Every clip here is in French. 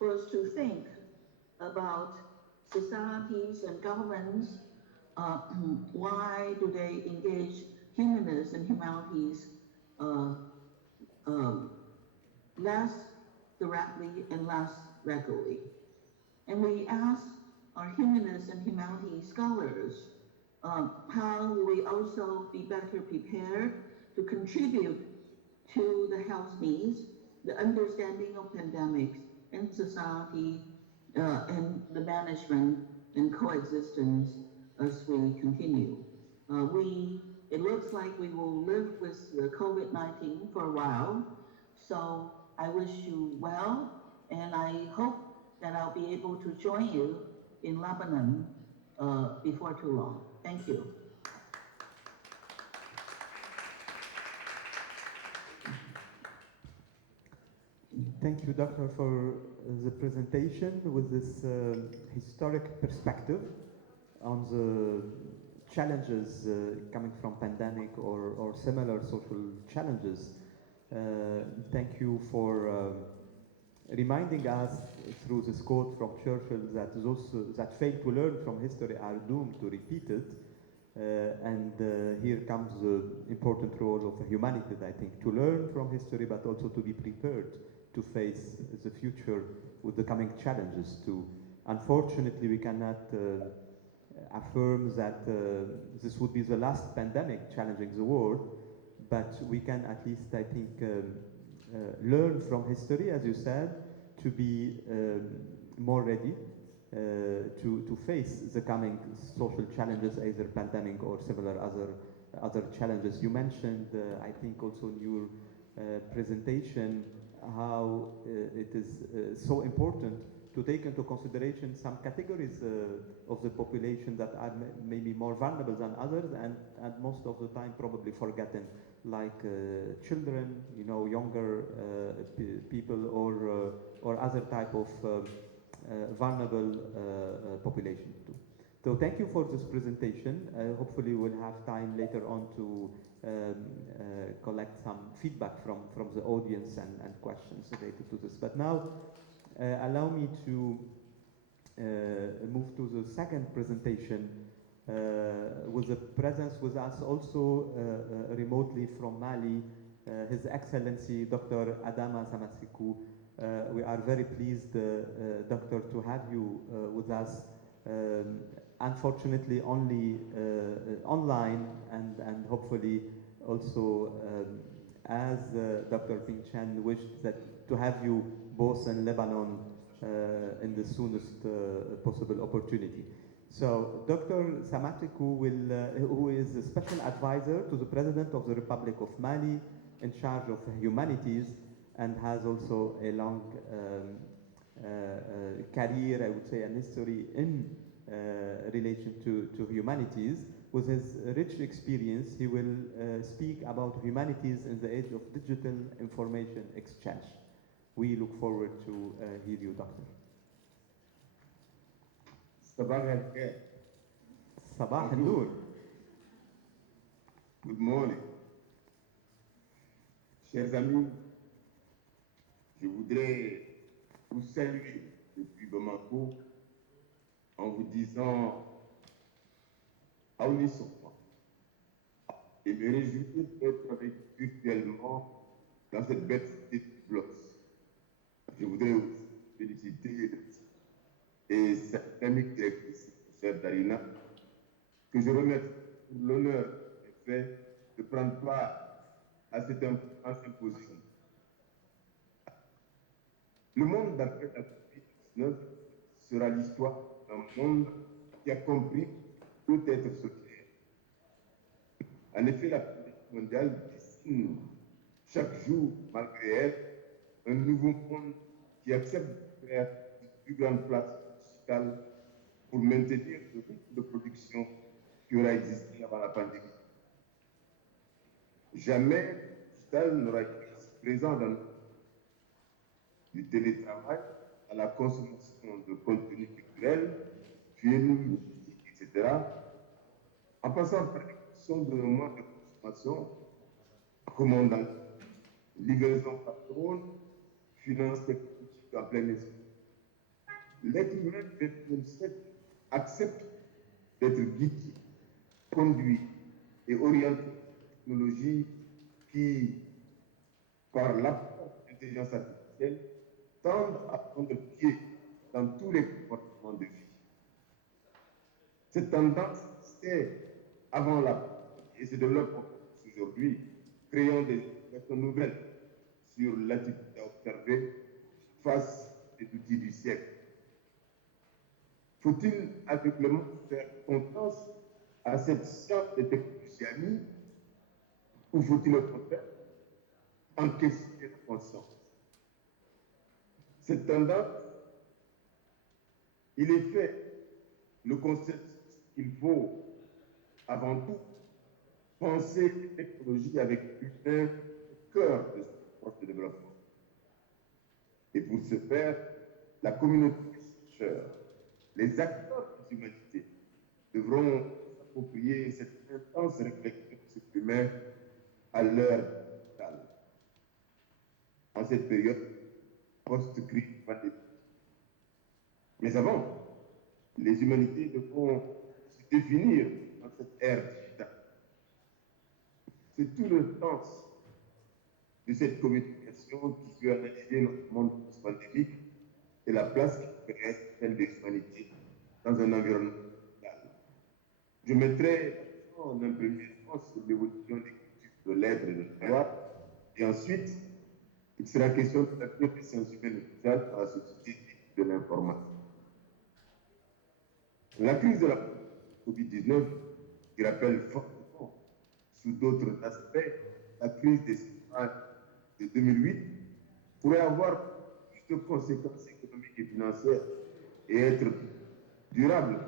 for us to think about societies and governments. Why do they engage humanists and humanities uh, less directly and less regularly? And we ask our humanists and humanities scholars how will we also be better prepared to contribute to the health needs, the understanding of pandemics in society, and the management and coexistence as we continue. It looks like we will live with the COVID-19 for a while, so I wish you well, and I hope that I'll be able to join you in Lebanon before too long. Thank you. Thank you, Doctor, for the presentation with this historic perspective on the challenges coming from pandemic or similar social challenges. Thank you for reminding us through this quote from Churchill that those that fail to learn from history are doomed to repeat it. Here comes the important role of humanity, I think, to learn from history, but also to be prepared to face the future with the coming challenges too. Unfortunately, we cannot affirm that this would be the last pandemic challenging the world, but we can at least, I think, learn from history, as you said, to be more ready to face the coming social challenges, either pandemic or similar other challenges. You mentioned, I think, also in your presentation, how it is so important to take into consideration some categories of the population that are maybe more vulnerable than others, and most of the time probably forgotten, like children, younger people, or other type of vulnerable population too. So thank you for this presentation. Hopefully we'll have time later on to collect some feedback from the audience and questions related to this. But now, allow me to move to the second presentation with the presence with us also remotely from Mali, His Excellency Dr. Adama Samatsikou. We are very pleased, Doctor, to have you with us. Unfortunately, only online, and hopefully also, as Dr. Ping Chen wished that to have you both in Lebanon in the soonest possible opportunity. So Dr. Samatsikou who is a special advisor to the President of the Republic of Mali in charge of humanities, and has also a long career, I would say, and history in relation to humanities. With his rich experience, he will speak about humanities in the age of digital information exchange. We look forward to hear you, Doctor. Sabah al-Noor. Good morning. Chers amis, je voudrais vous saluer depuis Bamako en vous disant à unisson et me réjouir d'être avec vous virtuellement dans cette belle cité de Blox. Je voudrais aussi féliciter et cette amie directrice, chère Darina, que je remercie pour l'honneur fait de prendre part à cet important symposium. Le monde d'après la COVID-19 sera l'histoire d'un monde qui a compris peut être solidaire. En effet, la pandémie mondiale dessine chaque jour, malgré elle, un nouveau monde qui accepte de faire une plus grande place fiscale pour maintenir le rythme de production qui aura existé avant la pandémie. Jamais le digital n'aura été présent dans notre du télétravail à la consommation de contenus culturels, films, musique, etc., en passant par les questions de modes de consommation, commandant, livraison par drone, finance technologique en plein essai. l'être humain du XXIe siècle accepte d'être guidé, conduit et orienté par la technologie qui, par l'apport de l'intelligence artificielle, tendent à prendre pied dans tous les comportements de vie. Cette tendance existait avant la pandémie et se développe aujourd'hui, créant des situations nouvelles sur l'attitude à observer face aux outils du siècle. Faut-il aveuglément faire confiance à cette science des technologies amies ou faut-il au contraire encaisser la conscience? Cette tendance, il est fait le concept qu'il faut avant tout penser les technologies avec l'humain au cœur de ce projet de développement. Et pour ce faire, la communauté des chercheurs, les acteurs des humanités devront s'approprier cette intense réflexion sur l'humain à l'heure digitale, en cette période post-crise pandémique. Mais avant, les humanités devront se définir dans cette ère digitale. C'est tout le sens de cette communication qui peut analyser notre monde post-pandémique et la place qui peut être celle des humanités dans un environnement digital. Je mettrai en un premier temps sur l'évolution des cultures de l'être et de l'avoir, et ensuite, il sera question de l'avenir des sciences humaines et sociales dans la société de l'information. La crise de la COVID-19, qui rappelle fortement, sous d'autres aspects, la crise des tsunamis de 2008, pourrait avoir plus de conséquences économiques et financières et être durables.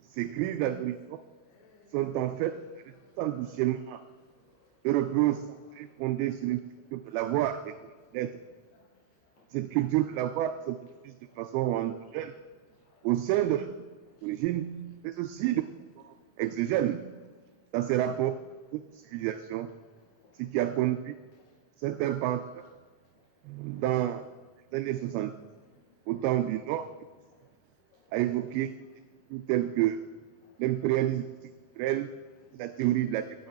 Ces crises d'algorithmes sont en fait le résultat du schéma européen fondé sur une culture de l'avoir et de l'être. Cette culture de l'avoir se diffuse de façon endogène au sein de l'origine, mais aussi de façon exogène dans ses rapports de civilisation, ce qui a conduit certains penseurs dans les années 60, au temps du Nord, à évoquer des questions telles que l'impérialisme culturel et la théorie de la dépendance.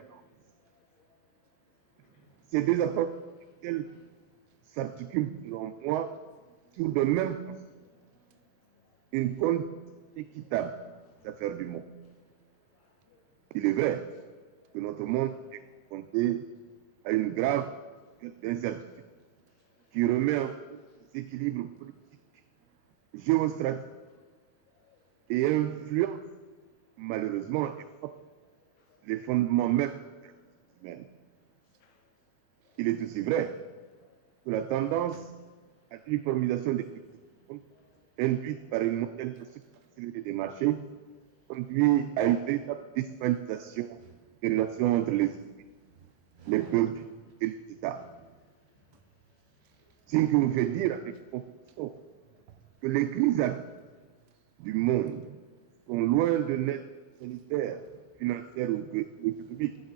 Ces deux approches s'articulent, selon moi, autour d'un même principe, une conduite équitable des affaires du monde. Il est vrai que notre monde est confronté à une grave incertitude qui remet en cause les équilibres politiques, géostratégiques et influence malheureusement les fondements même de la vie humaine. Il est aussi vrai que la tendance à l'uniformisation des cultures induite par une mondialisation accélérée des marchés conduit à une véritable déshumanisation des relations entre les humains, les peuples et les États. Ce qui nous fait dire avec conviction que les crises du monde sont loin de n'être sanitaires, financières ou économiques.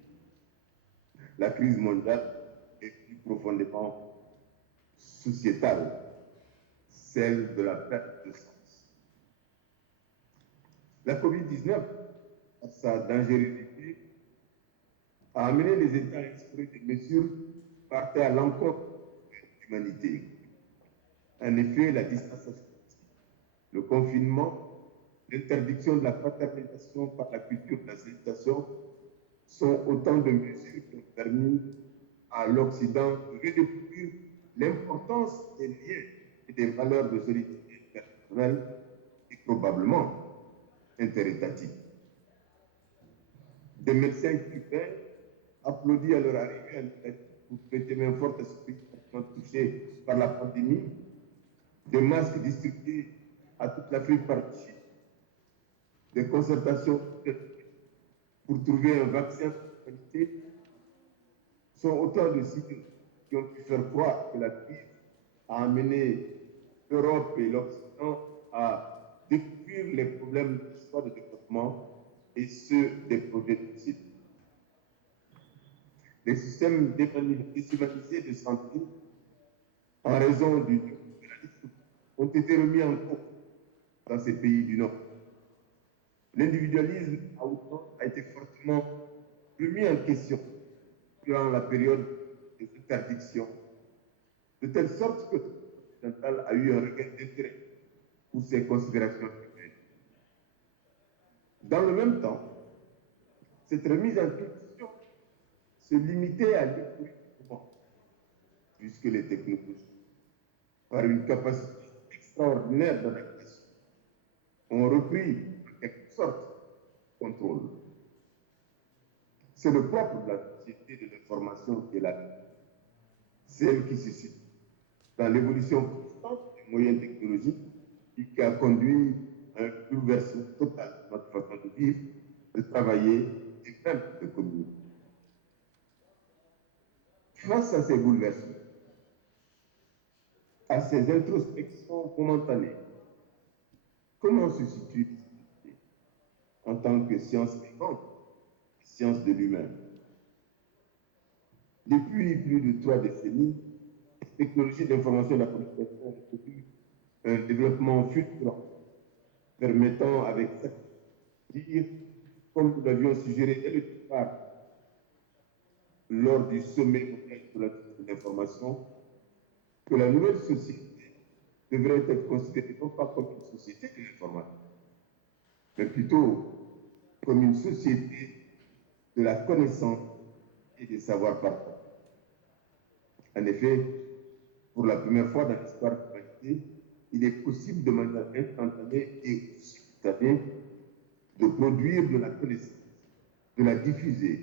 La crise mondiale est plus profondément sociétale, celle de la perte de sens. La COVID-19, à sa dangerosité, a amené les États à explorer des mesures qui partaient à l'encontre de l'humanité. En effet, la distanciation, le confinement, l'interdiction de la fraternisation par la culture de la salutation sont autant de mesures qui ont permis à l'Occident de redécouvrir l'importance des liens et des valeurs de solidarité personnelle et probablement interétatiques. Des médecins cubains applaudis à leur arrivée à l'Italie pour prêter main forte à ceux qui sont touchés par la pandémie, des masques distribués à toute l'Afrique par la Chine, des concertations pour trouver un vaccin de qualité sont autant de signes qui ont pu faire croire que la crise a amené l'Europe et l'Occident à découvrir les problèmes de l'histoire de développement et ceux des projets possibles. Les systèmes déshumanisés de santé, en raison du libéralisme, ont été remis en cause dans ces pays du Nord. L'individualisme à outrance a été fortement remis en question durant la période de interdiction, de telle sorte que l'Occidental a eu un regain d'intérêt pour ces considérations humaines. Dans le même temps, cette remise en question se limitait à l'économie, puisque les technologies, par une capacité extraordinaire d'adaptation, ont repris en quelque sorte contrôle. C'est le propre de la société de l'information qui est là, celle qui se situe dans l'évolution constante des moyens technologiques et qui a conduit à une bouleversement total de notre façon de vivre, de travailler et même de communiquer. Face à ces bouleversements, à ces introspections momentanées, comment se situe l'humanité en tant que science vivante, science de l'humain? Depuis plus de 3 décennies, les technologies d'information et de la communication ont connu un développement fulgurant, permettant avec dire, comme nous l'avions suggéré dès le départ, lors du sommet mondial de l'information, que la nouvelle société devrait être considérée non pas comme une société de l'information, mais plutôt comme une société de la connaissance et des savoirs partagés. En effet, pour la première fois dans l'histoire de l'humanité, il est possible de manière instantanée et simultanée de produire de la connaissance, de la diffuser